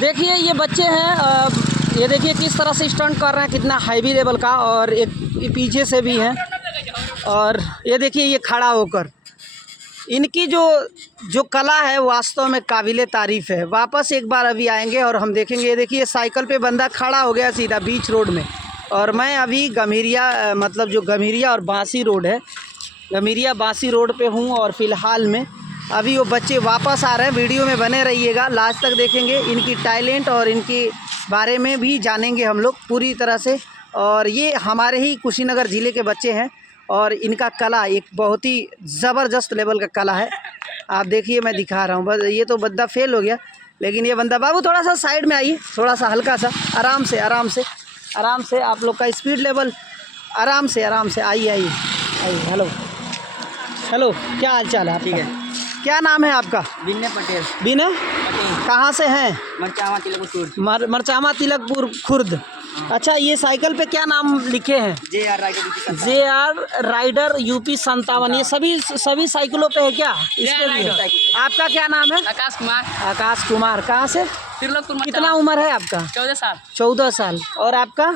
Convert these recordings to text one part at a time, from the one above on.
देखिए ये बच्चे हैं, ये देखिए किस तरह से स्टंट कर रहे हैं, कितना हाईवी लेवल का। और एक पीछे से भी है, और ये देखिए ये खड़ा होकर, इनकी जो कला है वास्तव में काबिले तारीफ़ है। वापस एक बार अभी आएंगे और हम देखेंगे। ये देखिए साइकिल पे बंदा खड़ा हो गया सीधा बीच रोड में। और मैं अभी गम्हरिया, मतलब जो गम्हरिया और बांसी रोड है, गम्हरिया बांसी रोड पे हूँ। और फ़िलहाल में अभी वो बच्चे वापस आ रहे हैं। वीडियो में बने रहिएगा, लास्ट तक देखेंगे। इनकी टैलेंट और इनके बारे में भी जानेंगे हम लोग पूरी तरह से। और ये हमारे ही कुशीनगर ज़िले के बच्चे हैं, और इनका कला एक बहुत ही ज़बरदस्त लेवल का कला है। आप देखिए मैं दिखा रहा हूँ। बस ये तो बंदा फेल हो गया, लेकिन ये बंदा, बाबू थोड़ा सा साइड में आइए, थोड़ा सा हल्का सा, आराम से आराम से आराम से। आप लोग का स्पीड लेवल आराम से आइए आइए आइए। हेलो हेलो, क्या हाल चाल है आपका? ठीक है। क्या नाम है आपका? विनय पटेल। विनय, कहाँ से हैं? मरचामा तिलकपुर। मरचामा तिलकपुर खुर्द। अच्छा, ये साइकिल पे क्या नाम लिखे हैं? JR rider UP 57। ये सभी साइकिलों पे है क्या? इसके लिए आपका क्या नाम है? आकाश कुमार। आकाश कुमार, कहाँ से? तिलकपुर। कितना उम्र है आपका? 14 साल। 14 साल। और आपका?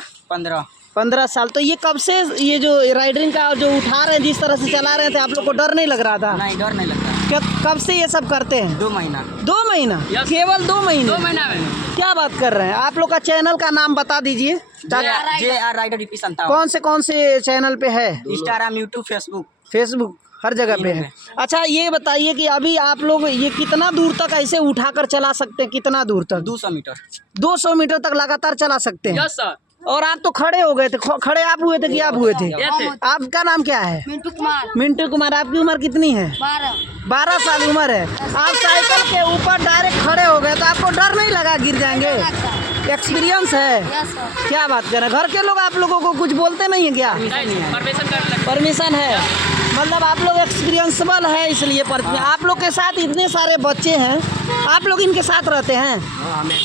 15 साल। तो ये कब से ये जो राइडरिंग का जो उठा रहे हैं, जिस तरह से चला रहे थे, आप लोग को डर नहीं लग रहा था? नहीं, डर नहीं लगता। क्या कब से ये सब करते हैं? 2 महीना। 2 महीना? केवल 2 महीने? 2 महीना में। क्या बात कर रहे हैं? आप लोग का चैनल का नाम बता दीजिए। JR rider UP 57। कौन से चैनल पे है? इंस्टाग्राम, यूट्यूब, फेसबुक हर जगह पे है। अच्छा, ये बताइए कि अभी आप लोग ये कितना दूर तक ऐसे उठाकर चला सकते हैं? कितना दूर तक? 200 मीटर। 200 मीटर तक लगातार चला सकते हैं? Yes sir. और आप तो खड़े हो गए थे। खड़े आप हुए थे कि आप हुए थे? आपका नाम क्या है? मिंटू कुमार। मिंटू कुमार। आपकी उम्र कितनी है? 12 साल उम्र है। आप साइकिल के ऊपर डायरेक्ट खड़े हो गए, तो आपको डर नहीं लगा गिर जाएंगे? एक्सपीरियंस है? क्या बात कर रहे हैं? घर के लोग आप लोगों को कुछ बोलते नहीं है क्या? परमिशन है, मतलब आप लोग एक्सपीरियंसबल है इसलिए। आप लोग के साथ इतने सारे बच्चे हैं, आप लोग इनके साथ रहते हैं?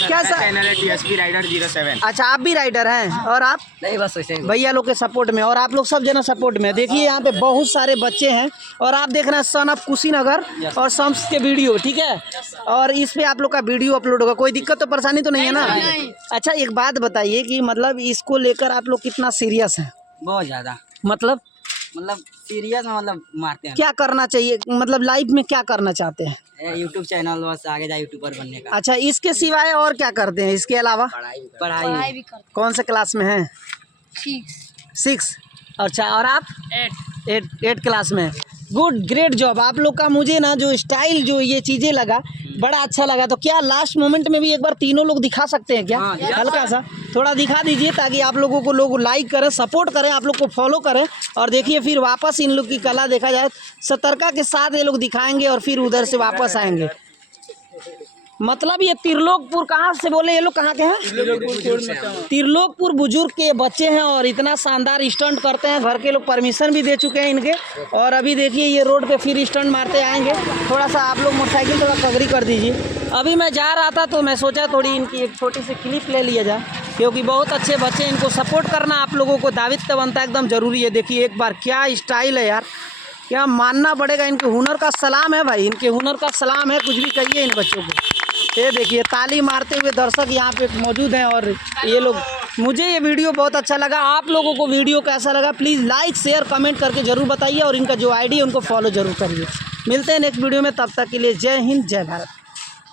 कैसा चैनल है? TSP rider 07। अच्छा, आप भी राइडर हैं? और आप? नहीं, बस वैसे भैया लोग के सपोर्ट में, और आप लोग सब जना सपोर्ट में। देखिए यहाँ पे बहुत सारे बच्चे हैं, और आप देख रहे हैं सन ऑफ कुशीनगर और सम्स के वीडियो, ठीक है? और इस पे आप लोग का वीडियो अपलोड होगा। कोई दिक्कत तो परेशानी तो नहीं है ना? अच्छा, एक बात बताइए कि मतलब इसको लेकर आप लोग कितना सीरियस हैं? बहुत ज़्यादा। मतलब सीरियस में, मतलब मारते हैं। क्या करना चाहिए, मतलब लाइफ में क्या करना चाहते हैं? यूट्यूब चैनल, बस आगे जाए यूट्यूबर बनने का। अच्छा, इसके सिवाय और क्या करते हैं इसके अलावा? पढ़ाई भी करते। कौन से क्लास में हैं? 6। अच्छा, और आप? 8 क्लास में। गुड, ग्रेट जॉब आप लोग का। मुझे ना जो स्टाइल, जो ये चीज़ें लगा, बड़ा अच्छा लगा। तो क्या लास्ट मोमेंट में भी एक बार तीनों लोग दिखा सकते हैं क्या? हल्का सा थोड़ा दिखा दीजिए, ताकि आप लोगों को लोग लाइक करें, सपोर्ट करें, आप लोग को फॉलो करें। और देखिए फिर वापस इन लोग की कला देखा जाए, सतर्कता के साथ ये लोग दिखाएंगे और फिर उधर से वापस आएंगे। मतलब ये त्रिलोकपुर, कहाँ से बोले ये लोग? कहाँ के हैं? त्रिलोकपुर बुजुर्ग के बच्चे हैं, और इतना शानदार स्टंट करते हैं। घर के लोग परमिशन भी दे चुके हैं इनके। और अभी देखिए ये रोड पे फिर स्टंट मारते आएंगे। थोड़ा सा आप लोग मोटरसाइकिल थोड़ा पगड़ी कर दीजिए। अभी मैं जा रहा था तो मैं सोचा थोड़ी इनकी एक छोटी सी क्लिप ले लिया जाए, क्योंकि बहुत अच्छे बच्चे, इनको सपोर्ट करना आप लोगों को दायित्व बनता है, एकदम ज़रूरी है। देखिए एक बार क्या स्टाइल है यार, क्या मानना पड़ेगा। इनके हुनर का सलाम है भाई, इनके हुनर का सलाम है। कुछ भी कहिए इन बच्चों को। ये देखिए ताली मारते हुए दर्शक यहाँ पे मौजूद हैं, और ये लोग, मुझे ये वीडियो बहुत अच्छा लगा। आप लोगों को वीडियो कैसा लगा प्लीज़ लाइक शेयर कमेंट करके ज़रूर बताइए, और इनका जो ID है उनको फॉलो ज़रूर करिए। मिलते हैं नेक्स्ट वीडियो में, तब तक के लिए जय हिंद, जय भारत।